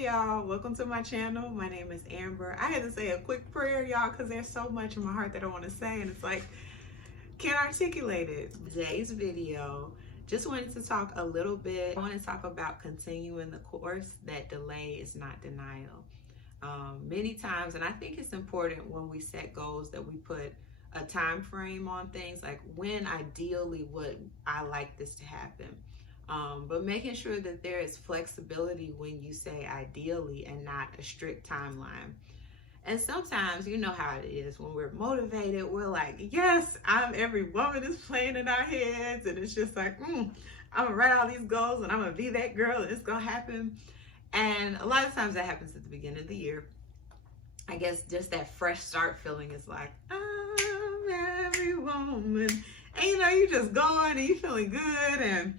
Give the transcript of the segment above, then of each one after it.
Hey y'all, welcome to my channel. My name is Amber. I had to say a quick prayer, y'all, because there's so much in my heart that I want to say, and it's like, can't articulate it. Today's video, just wanted to talk a little bit. I want to talk about continuing the course, that delay is not denial. Many times, and I think it's important when we set goals that we put a time frame on things, like when ideally would I like this to happen. But making sure that there is flexibility when you say ideally and not a strict timeline. And sometimes, you know how it is, when we're motivated, we're like, yes, every woman is playing in our heads. And it's just like, I'm gonna write all these goals and I'm gonna be that girl and it's gonna happen. And a lot of times that happens at the beginning of the year. I guess just that fresh start feeling is like, I'm every woman. And you just going and you feeling good and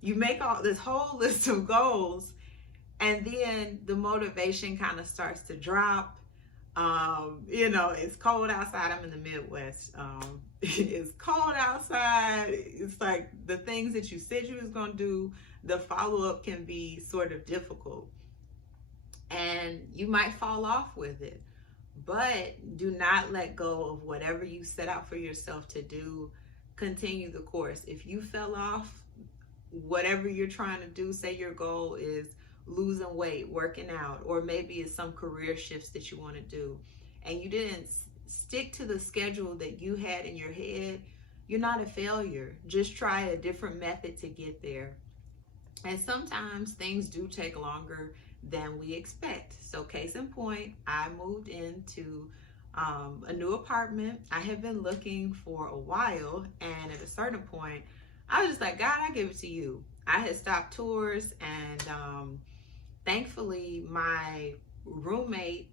you make all this whole list of goals, and then the motivation kind of starts to drop. It's cold outside. I'm in the Midwest. It's cold outside. It's like the things that you said you was going to do, the follow-up can be sort of difficult. And you might fall off with it. But do not let go of whatever you set out for yourself to do. Continue the course. If you fell off, whatever you're trying to do, say your goal is losing weight, working out, or maybe it's some career shifts that you want to do, and you didn't stick to the schedule that you had in your head, you're not a failure. Just try a different method to get there. And sometimes things do take longer than we expect. So case in point, I moved into a new apartment. I have been looking for a while, and at a certain point, I was just like, God, I give it to you. I had stopped tours, and thankfully my roommate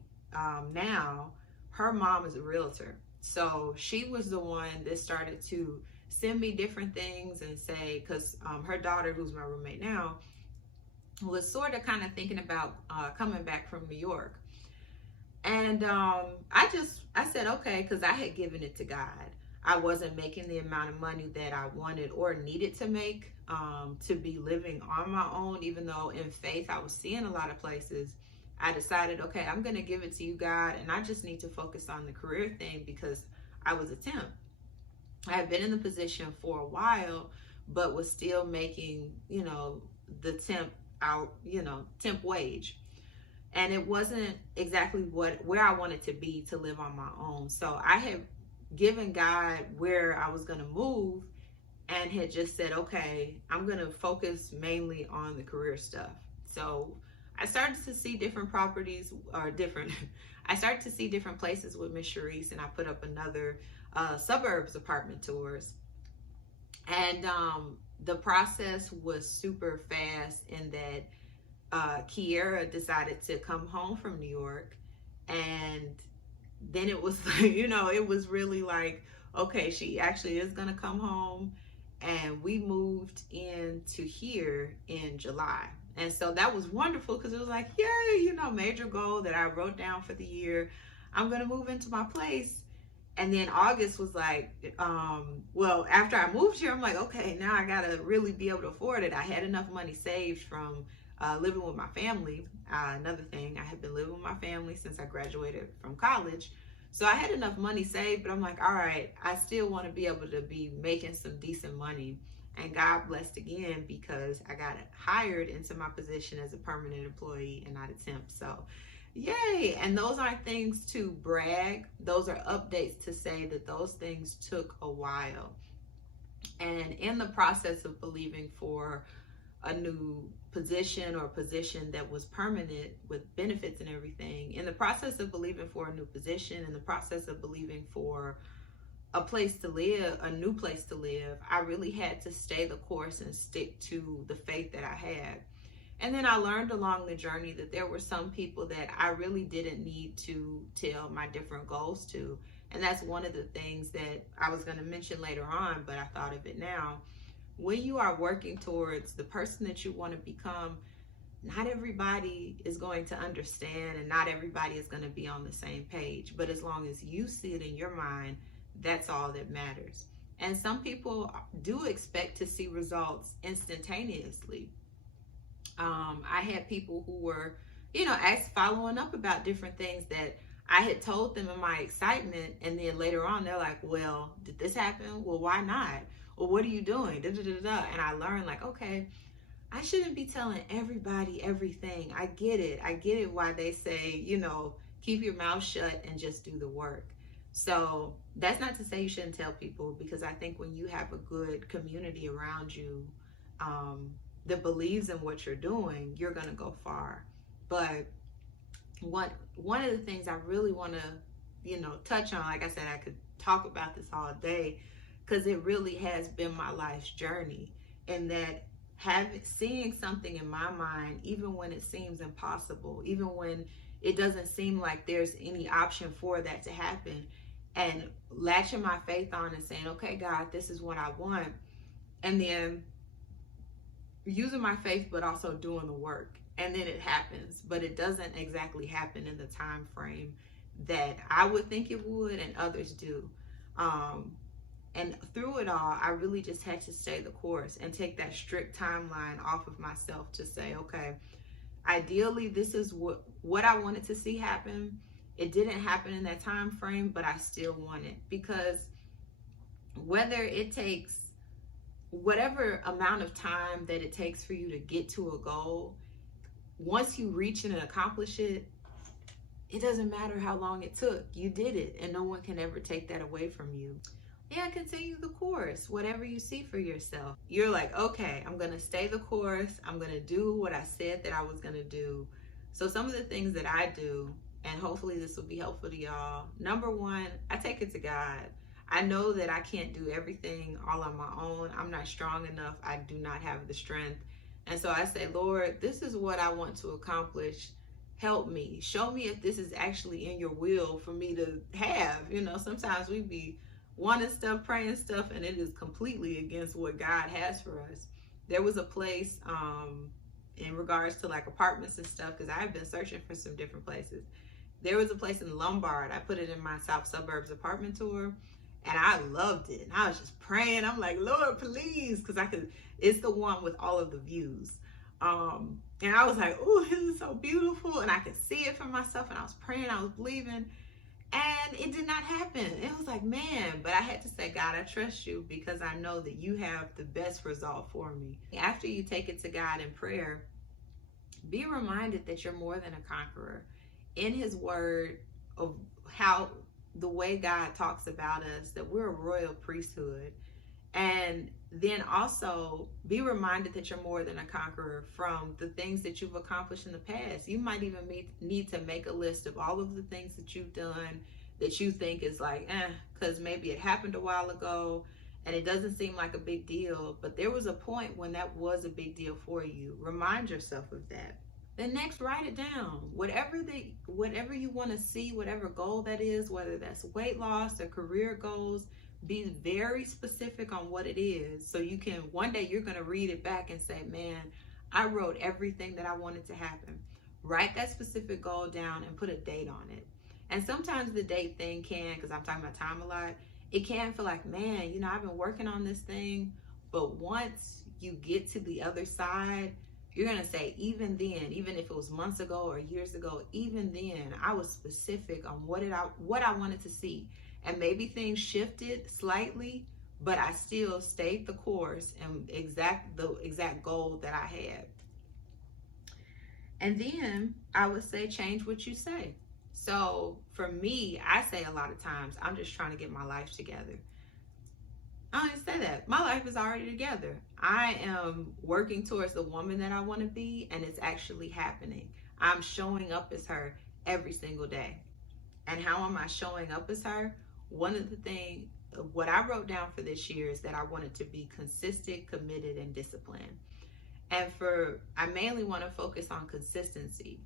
now, her mom is a realtor. So she was the one that started to send me different things and say, because her daughter, who's my roommate now, was sort of kind of thinking about coming back from New York. And I said, okay, because I had given it to God. I wasn't making the amount of money that I wanted or needed to make to be living on my own, even though in faith I was seeing a lot of places. I decided, okay, I'm going to give it to you, God, and I just need to focus on the career thing because I was a temp. I had been in the position for a while, but was still making, the temp temp wage. And it wasn't exactly where I wanted to be to live on my own. So I had given God where I was going to move and had just said, okay, I'm going to focus mainly on the career stuff. So I started to see different properties I started to see different places with Miss Sharice, and I put up another suburbs apartment tours. And the process was super fast in that Kiera decided to come home from New York, and then it was like, it was really like, okay, she actually is gonna come home. And we moved into here in July. And so that was wonderful because it was like, yay, major goal that I wrote down for the year. I'm gonna move into my place. And then August was like, after I moved here, I'm like, okay, now I gotta really be able to afford it. I had enough money saved from living with my family. Another thing, I had been living with my family since I graduated from college. So I had enough money saved, but I'm like, all right, I still want to be able to be making some decent money. And God blessed again because I got hired into my position as a permanent employee and not a temp. So yay. And those aren't things to brag. Those are updates to say that those things took a while. And in the process of believing for a new position or a position that was permanent with benefits and everything, in the process of believing for a new position, in the process of believing for a place to live, a new place to live, I really had to stay the course and stick to the faith that I had. And then I learned along the journey that there were some people that I really didn't need to tell my different goals to. And that's one of the things that I was going to mention later on, but I thought of it now. When you are working towards the person that you want to become, not everybody is going to understand and not everybody is going to be on the same page. But as long as you see it in your mind, that's all that matters. And some people do expect to see results instantaneously. I had people who were following up about different things that I had told them in my excitement. And then later on, they're like, well, did this happen? Well, why not? Well, what are you doing? Da, da, da, da. And I learned, like, okay, I shouldn't be telling everybody everything. I get it. I get it why they say, keep your mouth shut and just do the work. So that's not to say you shouldn't tell people, because I think when you have a good community around you that believes in what you're doing, you're going to go far. But one of the things I really want to, touch on, like I said, I could talk about this all day, because it really has been my life's journey, and that seeing something in my mind, even when it seems impossible, even when it doesn't seem like there's any option for that to happen, and latching my faith on and saying, okay, God, this is what I want. And then using my faith, but also doing the work. And then it happens, but it doesn't exactly happen in the time frame that I would think it would, and others do. And through it all, I really just had to stay the course and take that strict timeline off of myself to say, okay, ideally, this is what I wanted to see happen. It didn't happen in that time frame, but I still want it, because whether it takes whatever amount of time that it takes for you to get to a goal, once you reach it and accomplish it, it doesn't matter how long it took. You did it, and no one can ever take that away from you. Yeah, continue the course, whatever you see for yourself. You're like, okay, I'm going to stay the course. I'm going to do what I said that I was going to do. So some of the things that I do, and hopefully this will be helpful to y'all. Number one, I take it to God. I know that I can't do everything all on my own. I'm not strong enough. I do not have the strength. And so I say, Lord, this is what I want to accomplish. Help me. Show me if this is actually in your will for me to have. Sometimes we be wanting stuff, praying stuff, and it is completely against what God has for us. There was a place in regards to like apartments and stuff, because I've been searching for some different places. There was a place in Lombard. I put it in my South Suburbs apartment tour, and I loved it. And I was just praying. I'm like, Lord, please, because it's the one with all of the views. And I was like, oh, this is so beautiful. And I could see it for myself. And I was praying, I was believing. And it did not happen. It was like, man, but I had to say, God, I trust you, because I know that you have the best result for me. After you take it to God in prayer, be reminded that you're more than a conqueror. In his word, of how the way God talks about us, that we're a royal priesthood. And then also be reminded that you're more than a conqueror from the things that you've accomplished in the past. You might even need to make a list of all of the things that you've done that you think is like, because maybe it happened a while ago and it doesn't seem like a big deal, but there was a point when that was a big deal for you. Remind yourself of that. Then next, write it down. Whatever you want to see, whatever goal that is, whether that's weight loss or career goals, be very specific on what it is, so you can, one day you're going to read it back and say, man, I wrote everything that I wanted to happen. Write that specific goal down and put a date on it. And sometimes the date thing can, because I'm talking about time a lot, it can feel like, man, I've been working on this thing, but once you get to the other side, you're going to say, even then, even if it was months ago or years ago, even then I was specific on what I wanted to see. And maybe things shifted slightly, but I still stayed the course and the exact goal that I had. And then I would say, change what you say. So for me, I say a lot of times, I'm just trying to get my life together. I don't even say that. My life is already together. I am working towards the woman that I want to be, and it's actually happening. I'm showing up as her every single day. And how am I showing up as her? One of the things, what I wrote down for this year is that I wanted to be consistent, committed, and disciplined. And I mainly want to focus on consistency.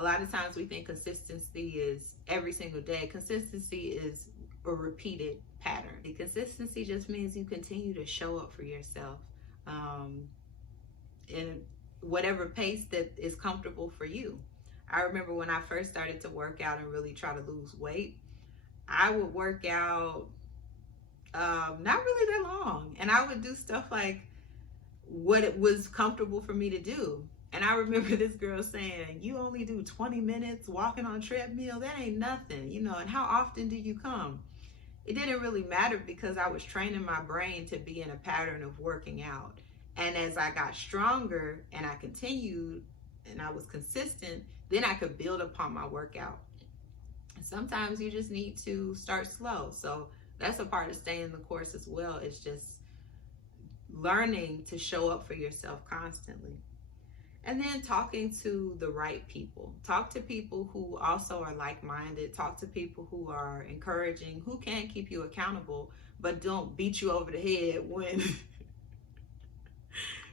A lot of times we think consistency is every single day. Consistency is a repeated pattern. The consistency just means you continue to show up for yourself in whatever pace that is comfortable for you. I remember when I first started to work out and really try to lose weight, I would work out not really that long, and I would do stuff like what it was comfortable for me to do. And I remember this girl saying, you only do 20 minutes walking on treadmill. That ain't nothing, you know, and how often do you come? It didn't really matter because I was training my brain to be in a pattern of working out. And as I got stronger and I continued and I was consistent, then I could build upon my workout. And sometimes you just need to start slow. So that's a part of staying the course as well. It's just learning to show up for yourself constantly. And then talking to the right people. Talk to people who also are like-minded. Talk to people who are encouraging, who can keep you accountable, but don't beat you over the head when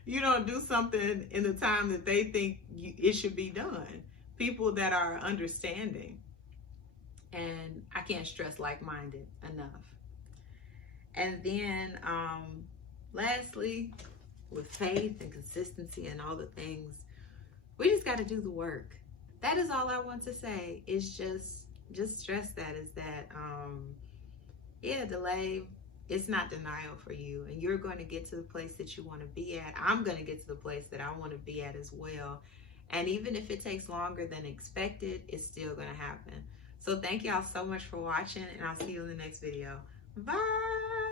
you don't do something in the time that they think it should be done. People that are understanding. And I can't stress like-minded enough. And then lastly, with faith and consistency and all the things, we just got to do the work. That is all I want to say. Is just stress that is that delay, it's not denial for you, and you're going to get to the place that you want to be at. I'm going to get to the place that I want to be at as well. And even if it takes longer than expected, it's still going to happen. So thank y'all so much for watching, and I'll see you in the next video. Bye.